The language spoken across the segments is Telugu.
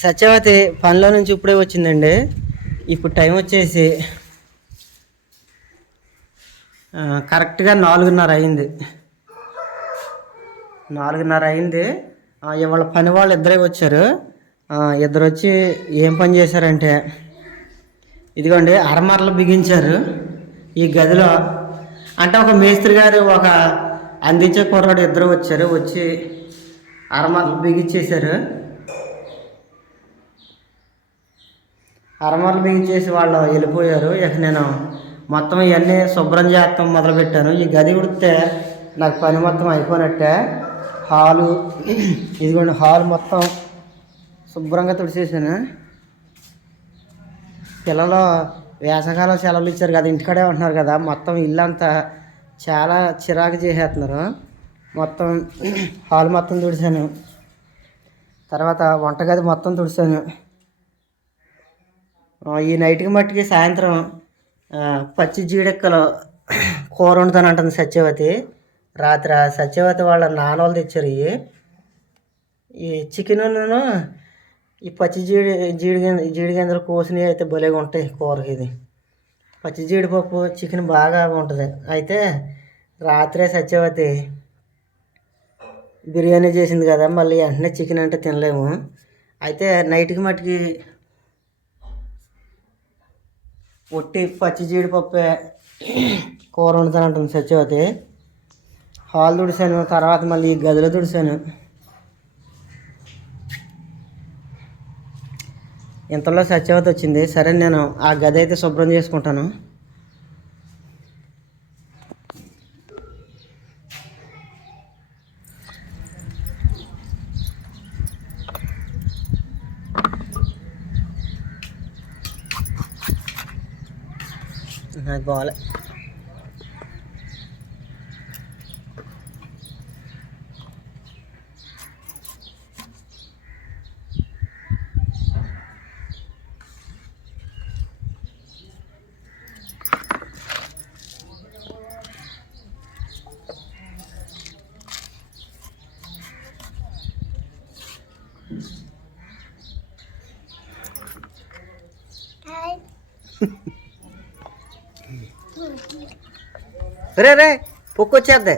సత్యవతి పనిలో నుంచి ఇప్పుడే వచ్చిందండి. ఇప్పుడు టైం వచ్చేసి కరెక్ట్గా 4:30 అయింది. 4:30 అయింది. ఇవాళ పని వాళ్ళు ఇద్దరే వచ్చారు. ఇద్దరు వచ్చి ఏం పని చేశారంటే, ఇదిగోండి అరమరలు బిగించారు ఈ గదిలో. అంటే ఒక మేస్త్రి గారు, ఒక అందించే కుర్రాడు ఇద్దరు వచ్చారు. వచ్చి అరమరలు బిగించేశారు. అరమరలు బిగించేసి వాళ్ళు వెళ్ళిపోయారు. ఇక నేను మొత్తం ఇవన్నీ శుభ్రం చేస్తాం మొదలుపెట్టాను. ఈ గది ఉడితే నాకు పని మొత్తం అయిపోయినట్టే. హాలు ఇదిగోండి, హాల్ మొత్తం శుభ్రంగా తుడిచేసాను. పిల్లలు వేసవకాలం సెలవులు ఇచ్చారు కదా, ఇంటికాడే ఉంటున్నారు కదా, మొత్తం ఇల్లంతా చాలా చిరాకు చేసేస్తున్నారు. మొత్తం హాల్ మొత్తం తుడిచాను. తర్వాత వంటగది మొత్తం తుడిచాను. ఈ నైట్కి మట్టికి సాయంత్రం పచ్చి జీడెక్కలు కూర వండుతానంటుంది సత్యవతి. రాత్రి సత్యవతి వాళ్ళ నాన్నోళ్ళు తెచ్చారు. ఈ చికెను ఈ పచ్చి జీడి గింజలు కోసినవి అయితే భలేగా ఉంటాయి కూరకి. ఇది పచ్చి జీడిపప్పు చికెన్ బాగా ఉంటుంది. అయితే రాత్రే సత్యవతి బిర్యానీ చేసింది కదా, మళ్ళీ వెంటనే చికెన్ అంటే తినలేము. అయితే నైట్కి మట్టికి ఒట్టి పచ్చి జీడిపప్పే కూర వండుతానంటుంది సత్యవతి. హాల్ తుడిసాను. తర్వాత మళ్ళీ గదిలో తుడిసాను. ఇంతలో సత్యవతి వచ్చింది. సరే నేను ఆ గది అయితే శుభ్రం చేసుకుంటాను. అది బాగాలే. రే రే పొక్కొచ్చేద్దే.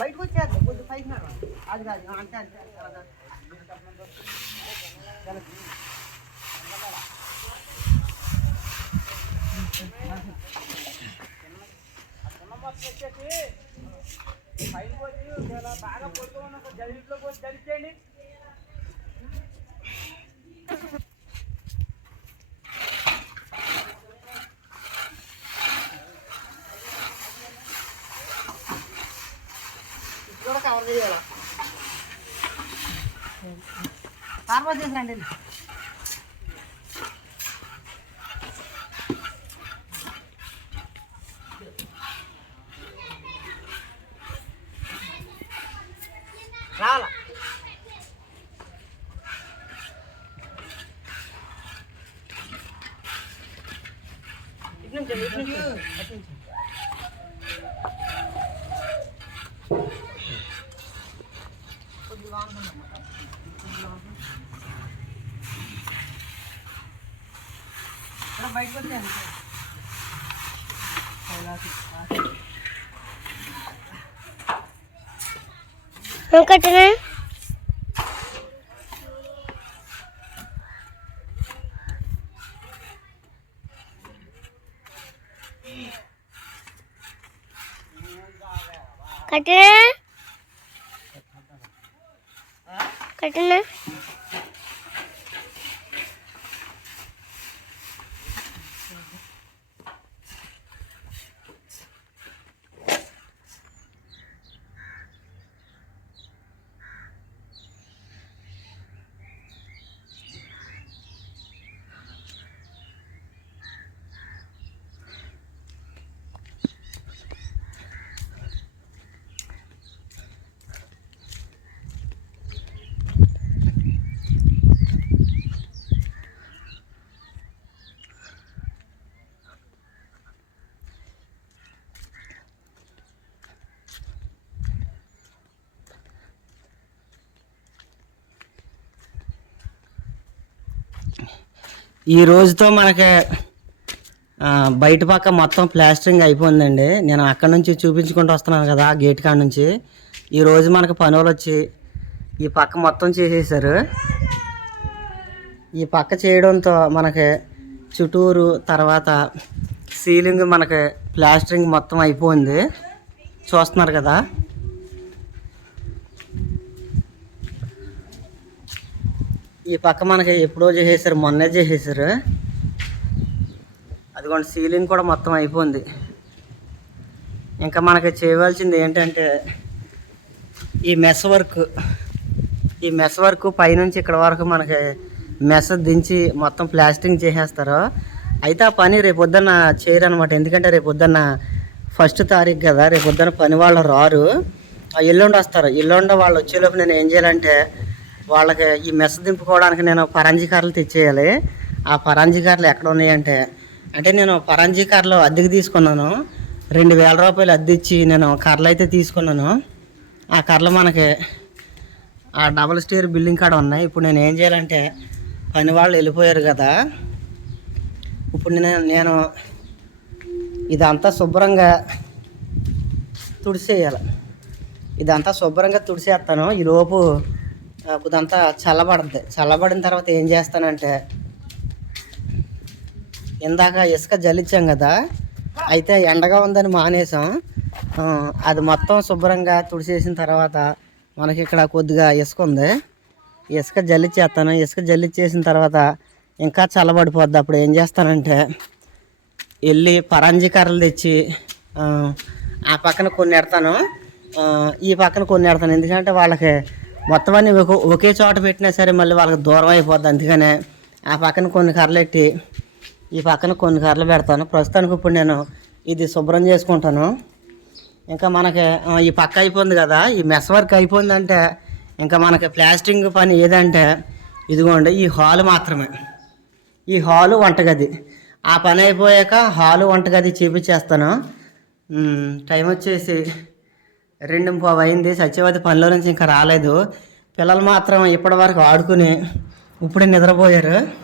బయటకు వచ్చేది కొద్ది పైకి అది కాదు అంతే అంతే బాగా పడుతున్న జల్లిలో పోయి జల్లించండి. కూడా కవర్ చేయాలి కార్బన్ చేసిరండి. రావాలా ఇటు నుంచి ఇటు నుంచి అటు నుంచి బయటకు వచ్చాను కట్టినా కట్టినా కట్టినా ఈ రోజుతో మనకి బయట పక్క మొత్తం ప్లాస్టరింగ్ అయిపోయిందండి. నేను అక్కడ నుంచి చూపించుకుంటూ వస్తున్నాను కదా గేట్ కాడ నుంచి. ఈరోజు మనకు పనులు వచ్చి ఈ పక్క మొత్తం చేసేసారు. ఈ పక్క చేయడంతో మనకి చుట్టూరు తర్వాత సీలింగ్ మనకి ప్లాస్టరింగ్ మొత్తం అయిపోయింది, చూస్తున్నారు కదా. ఈ పక్క మనకి ఎప్పుడో చేసేసారు, మొన్నే చేసేసారు. అదిగోండి సీలింగ్ కూడా మొత్తం అయిపోయింది. ఇంకా మనకి చేయవలసింది ఏంటంటే ఈ మెస్ వర్క్ పైనుంచి ఇక్కడ వరకు మనకి మెస్ దించి మొత్తం ప్లాస్టింగ్ చేసేస్తారు. అయితే ఆ పని రేపొద్దున్న చేయరు అనమాట. ఎందుకంటే రేపొద్దున్న 1వ తారీఖు కదా, రేపొద్దున పని వాళ్ళు రారు, ఎల్లుండి వస్తారు. ఎల్లుండి వాళ్ళు వచ్చేలోపు నేను ఏం చేయాలంటే వాళ్ళకి ఈ మెస్ దింపుకోవడానికి నేను పరంజీ కార్లు తెచ్చేయాలి. ఆ పరంజీ కార్లు ఎక్కడ ఉన్నాయంటే నేను పరంజీ కార్లు అద్దెకి తీసుకున్నాను. 2000 రూపాయలు అద్దె ఇచ్చి నేను కర్రలు అయితే తీసుకున్నాను. ఆ కర్రలు మనకి ఆ డబుల్ స్టేర్ బిల్డింగ్ కాడ ఉన్నాయి. ఇప్పుడు నేను ఏం చేయాలంటే పని వాళ్ళు వెళ్ళిపోయారు కదా, ఇప్పుడు నేను ఇదంతా శుభ్రంగా తుడిసేయాలి. ఇదంతా శుభ్రంగా తుడిసేస్తాను. ఈలోపు ఇదంతా చల్లబడుద్ది. చల్లబడిన తర్వాత ఏం చేస్తానంటే ఇందాక ఇసుక జల్లించాం కదా, అయితే ఎండగా ఉందని మానేసాం. అది మొత్తం శుభ్రంగా తుడిచేసిన తర్వాత మనకి ఇక్కడ కొద్దిగా ఇసుక ఉంది, ఇసుక జల్లిచ్చేస్తాను. ఇసుక జల్లిచ్చేసిన తర్వాత ఇంకా చల్లబడిపోద్ది. అప్పుడు ఏం చేస్తానంటే వెళ్ళి పరంజీ కర్రలు తెచ్చి ఆ పక్కన కొన్ని ఎడతాను, ఈ పక్కన కొన్ని ఎడతాను. ఎందుకంటే వాళ్ళకి మొత్తం అన్ని ఒకే చోట పెట్టినా సరే మళ్ళీ వాళ్ళకి దూరం అయిపోద్ది. అందుకనే ఆ పక్కన కొన్ని కర్రలు పెట్టి ఈ పక్కన కొన్ని కర్రలు పెడతాను. ప్రస్తుతానికి ఇప్పుడు నేను ఇది శుభ్రం చేసుకుంటాను. ఇంకా మనకి ఈ పక్క అయిపోయింది కదా, ఈ మెస్ వర్క్ అయిపోయిందంటే ఇంకా మనకి ప్లాస్టింగ్ పని ఏదంటే ఇదిగోండి ఈ హాలు మాత్రమే. ఈ హాలు వంటగది ఆ పని అయిపోయాక హాలు వంటగది చూపించేస్తాను. టైం వచ్చేసి 2:15 అయింది. సత్యవతి పనిలో నుంచి ఇంకా రాలేదు. పిల్లలు మాత్రం ఇప్పటి వరకు ఆడుకుని ఇప్పుడే నిద్రపోయారు.